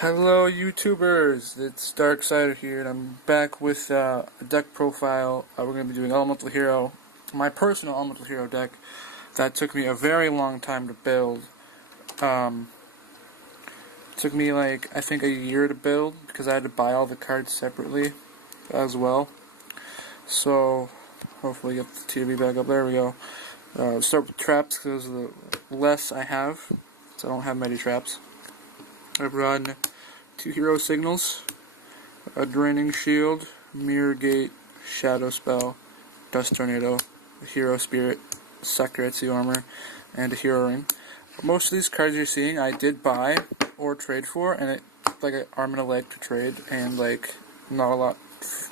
Hello YouTubers, it's Darksider here and I'm back with a deck profile. We're going to be doing Elemental Hero, my personal Elemental Hero deck that took me a very long time to build. Took me like, I think a year to build because I had to buy all the cards separately as well. So, hopefully get the TV back up. There we go. Start with traps because the less I have, so I don't have many traps. I've run 2 hero signals, a draining shield, mirror gate, shadow spell, dust tornado, a hero spirit, Sakuretsu armor, and a hero ring. Most of these cards you're seeing I did buy or trade for, and it like an arm and a leg to trade, and like not a lot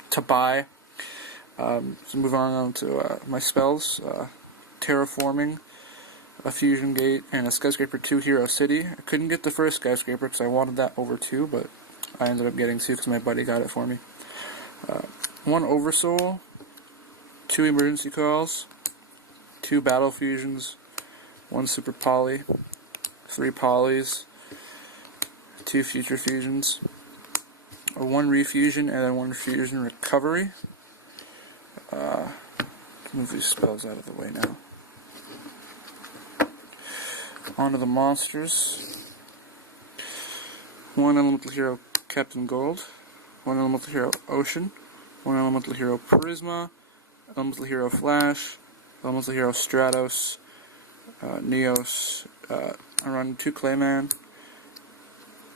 to buy. So move on to my spells, terraforming, a fusion gate, and a skyscraper 2 hero city. I couldn't get the first skyscraper because I wanted that over 2, but I ended up getting 2 because my buddy got it for me. 1 oversoul, 2 emergency calls, 2 battle fusions, 1 super poly, 3 polys, 2 future fusions, 1 refusion, and then 1 fusion recovery. Move these spells out of the way now. On to the monsters. 1 Elemental Hero Captain Gold, 1 Elemental Hero Ocean, 1 Elemental Hero Prisma, Elemental Hero Flash, Elemental Hero Stratos, Neos. I run 2 Clayman,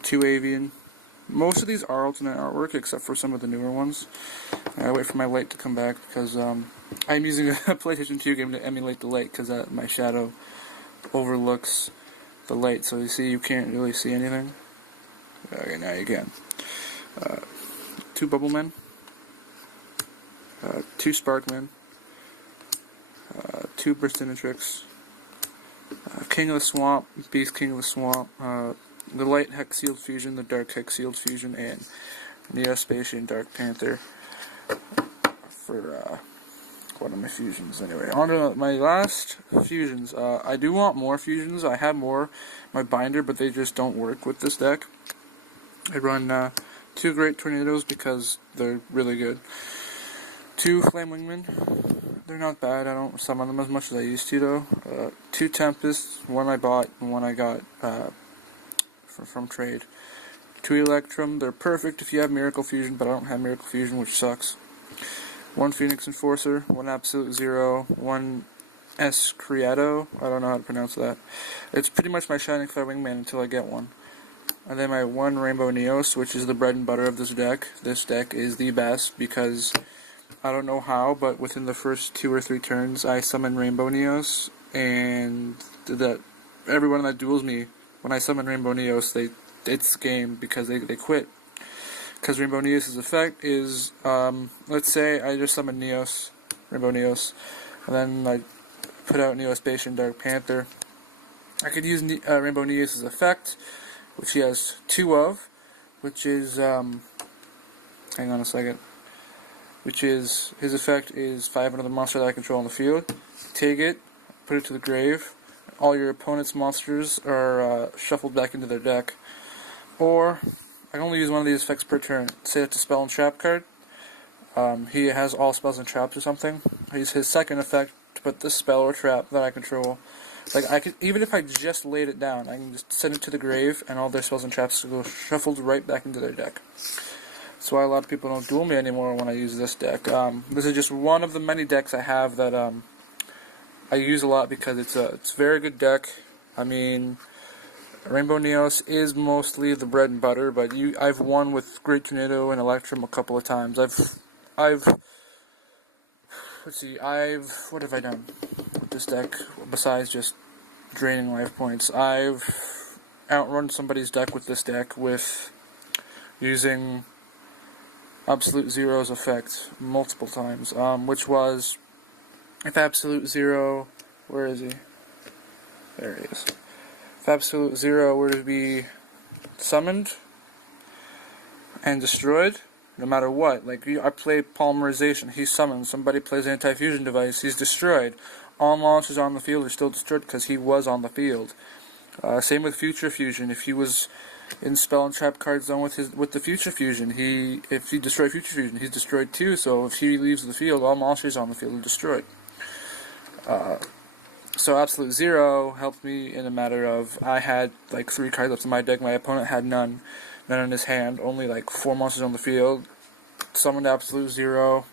2 Avian. Most of these are alternate artwork except for some of the newer ones. I wait for my light to come back because I'm using a PlayStation 2 game to emulate the light because my shadow overlooks the light, so you can't really see anything. Okay, now you can. 2 Bubblemen, 2 Sparkmen, 2 Burstinatrix, King of the Swamp, Beast King of the Swamp, the Light Hex Sealed Fusion, the Dark Hex Sealed Fusion, and Neospatian Dark Panther for one of my fusions. Anyway, on to my last fusions. I do want more fusions. I have more in my binder, but they just don't work with this deck. I run 2 Great Tornadoes because they're really good. 2 Flame Wingmen. They're not bad. I don't summon them as much as I used to though. 2 Tempests. 1 I bought and 1 I got from trade. 2 Electrum. They're perfect if you have Miracle Fusion, but I don't have Miracle Fusion, which sucks. 1 Phoenix Enforcer, 1 Absolute Zero, 1 Escriado, I don't know how to pronounce that. It's pretty much my Shining Flare Wingman until I get one. And then my 1 Rainbow Neos, which is the bread and butter of this deck. This deck is the best because, I don't know how, but within the first 2 or 3 turns I summon Rainbow Neos, and everyone that duels me, when I summon Rainbow Neos, it's game because they quit. Because Rainbow Neos' effect is, let's say I just summon Rainbow Neos, and then I put out Neospatian Dark Panther. I could use Rainbow Neos' effect, which he has 2 of, which is, hang on a second, which is, his effect is 5 another monster that I control on the field. Take it, put it to the grave, all your opponent's monsters are shuffled back into their deck. Or I can only use one of these effects per turn. Say it's a spell and trap card. He has all spells and traps or something. I use his second effect to put this spell or trap that I control. Like I could, even if I just laid it down, I can just send it to the grave, and all their spells and traps go shuffled right back into their deck. That's why a lot of people don't duel me anymore when I use this deck. This is just one of the many decks I have that I use a lot because it's a very good deck. I mean, Rainbow Neos is mostly the bread and butter, but I've won with Great Tornado and Electrum a couple of times. Let's see, what have I done with this deck besides just draining life points? I've outrun somebody's deck with this deck with using Absolute Zero's effect multiple times, which was, if Absolute Zero, where is he? There he is. If Absolute Zero were to be summoned and destroyed, no matter what, like I play Polymerization, he's summoned, somebody plays Anti-Fusion Device, he's destroyed. All monsters on the field are still destroyed because he was on the field. Same with Future Fusion, if he was in Spell and Trap Card Zone with the Future Fusion. If he destroyed Future Fusion, he's destroyed too. So if he leaves the field, all monsters on the field are destroyed. So Absolute Zero helped me in a matter of, I had like 3 cards left in my deck. My opponent had none in his hand. Only like 4 monsters on the field. Summoned Absolute Zero,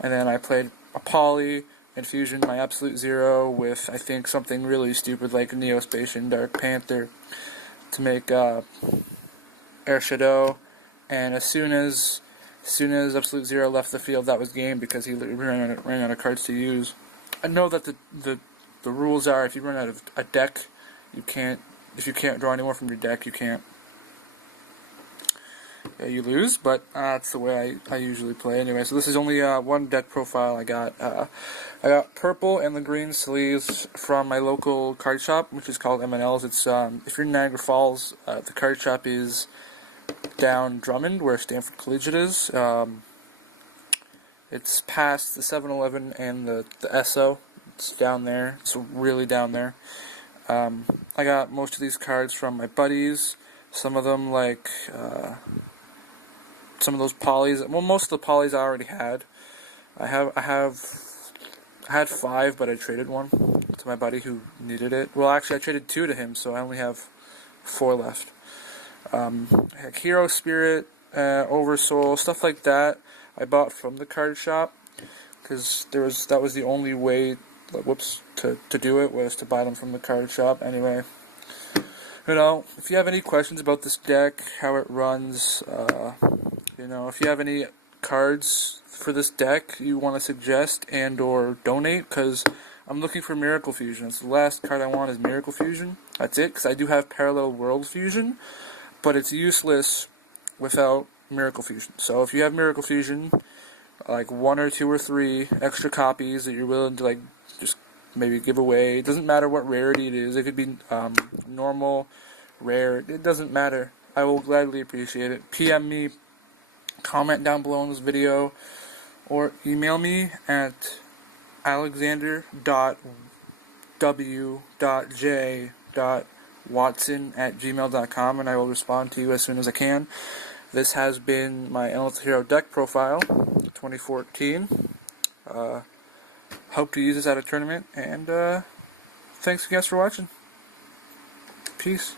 and then I played a Poly and fusioned my Absolute Zero with, I think, something really stupid like Neospatian Dark Panther to make Air Shadow. And as soon as Absolute Zero left the field, that was game, because he ran out of cards to use. I know that the rules are, if you run out of a deck, if you can't draw any more from your deck, you lose, but that's the way I usually play anyway. So this is only one deck profile I got. I got purple and the green sleeves from my local card shop, which is called M&L's. It's if you're in Niagara Falls, the card shop is down Drummond, where Stanford Collegiate is. It's past the 7-Eleven and the Esso. It's down there. It's really down there. I got most of these cards from my buddies. Some of them, like some of those polys. Well, most of the polys I already had. I had 5, but I traded one to my buddy who needed it. Well, actually, I traded 2 to him, so I only have 4 left. Hero Spirit, Oversoul, stuff like that, I bought from the card shop, because that was the only way, to do it, was to buy them from the card shop. Anyway, if you have any questions about this deck, how it runs, if you have any cards for this deck you want to suggest and or donate, because I'm looking for Miracle Fusion. It's the last card I want is Miracle Fusion. That's it, because I do have Parallel World Fusion, but it's useless without Miracle Fusion. So if you have Miracle Fusion, like 1 or 2 or 3 extra copies that you're willing to just maybe give away, it doesn't matter what rarity it is. It could be normal, rare, it doesn't matter. I will gladly appreciate it. PM me, comment down below in this video, or email me at alexander.w.j.watson@gmail.com, and I will respond to you as soon as I can. This has been my Elemental Hero deck profile 2014. Hope to use this at a tournament, and thanks guys for watching. Peace.